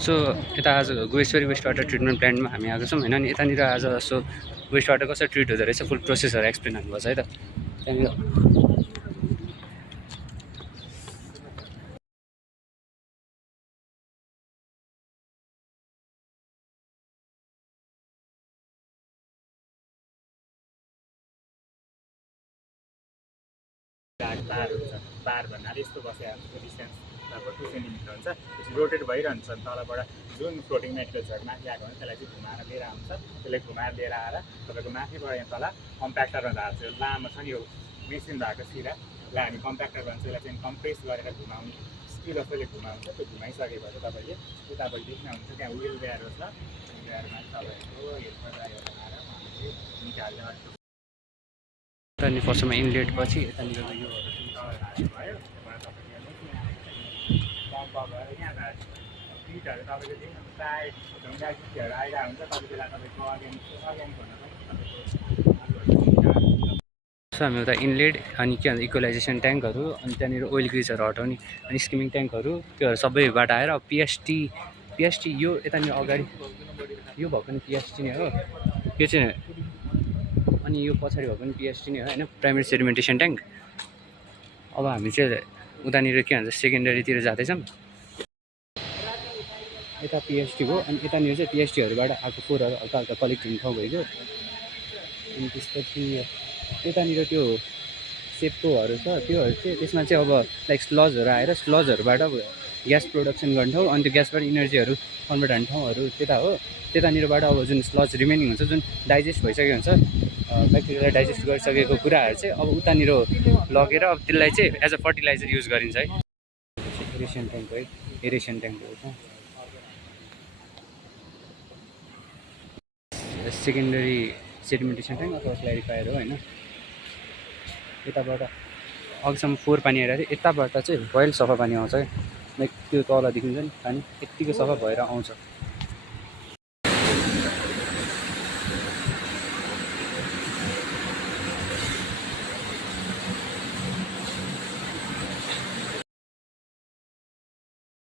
So यता आज गोएश्वरी West water treatment प्लान्टमा हामी आएको छौँ होइन। अनि यतानिर आज सो वेस्ट वाटर कसरी ट्रिट हुँदो रहेछ फुल प्रोसेसहरू एक्सप्लेन हुनुभएको छ है त। त्यहाँनिर बार हुन्छ। बार भन्नाले यस्तो बसेको हुन्छ, डिस्टेन्स लगभग 2 सेन्टिमिटर हुन्छ। त्यसपछि रोटेट भइरहन्छ तलबाट जुन फ्लोटिङ मेटेरियल्सहरू माथि आएको हुन्छ त्यसलाई चाहिँ घुमाएर लिएर आउँछ। त्यसले घुमाएर लिएर आएर तपाईँको माथिबाट यहाँ तल कम्प्याक्टरमा झार्छ। यो लामो छ नि यो मेसिन भएको सिरा, यसलाई हामी कम्प्याक्टर भन्छ। यसलाई चाहिँ कम्प्रेस गरेर घुमाउने स्किल जसले घुमाउँछ। त्यो घुमाइसकेपछि तपाईँले उतापट्टि देख्नुहुन्छ त्यहाँ विल ब्यारो छ। विल ब्यारोमा तपाईँको हेडबाट घुमाएर उहाँले निकालेर यतानिर फर्स्टमा इनलेट पछि यतानिर यो भयो। पम्प भएर यहाँ फिटहरू तपाईँले देख्नु प्रायः ढुङ्गा गीतहरू आइरहेको हुन्छ। कति बेला तपाईँको अर्ग्यानिक हुन पनि तपाईँको सो हामी उता इनलेट अनि के भन्छ इक्वलाइजेसन ट्याङ्कहरू अनि त्यहाँनिर ओइल ग्रिजहरू हटाउने अनि स्किमिङ ट्याङ्कहरू त्योहरू सबैबाट आएर पिएसटी यो यतानिर अगाडि यो भएको पनि पिएसटी नै हो। यो चाहिँ अनि यो पछाडि भएको पनि पिएसटी नै हो होइन, प्राइमेरी सेडिमेन्टेसन ट्याङ्क। अब हामी चाहिँ उतानिर के भन्छ सेकेन्डरीतिर जाँदैछौँ। यता पिएसटी हो अनि यतानिर चाहिँ पिएसटीहरूबाट आएको फोहोरहरू हल्का हल्का कलेक्ट हुने ठाउँ भइगयो। अनि त्यसपछि यतानिर त्यो सेप्टोहरू छ त्योहरू चाहिँ त्यसमा चाहिँ अब लाइक स्लजहरू आएर स्लजहरूबाट ग्यास प्रोडक्सन गर्ने ठाउँ अनि त्यो ग्यासबाट इनर्जीहरू कन्भर्ट हुने ठाउँहरू त्यता हो। त्यतानिरबाट अब जुन स्लज रिमेनिङ हुन्छ जुन डाइजेस्ट भइसकेको हुन्छ ब्याक्टेरियालाई डाइजेस्ट गरिसकेको कुराहरू चाहिँ अब उतानिर लगेर अब त्यसलाई चाहिँ एज अ फर्टिलाइजर युज गरिन्छ है। एरेसन ट्याङ्क है, एरेसन ट्याङ्क हो। सेकेन्डरी सेडिमेन्टेसन ट्याङ्क अथवा क्ल्यारिफायर हो होइन। यताबाट अघिसम्म फोहोर पानी आइरहेको थियो, यताबाट चाहिँ भयल सफा पानी आउँछ है। लाइक त्यो तल देखिन्छ नि पानी यत्तिकै सफा भएर आउँछ।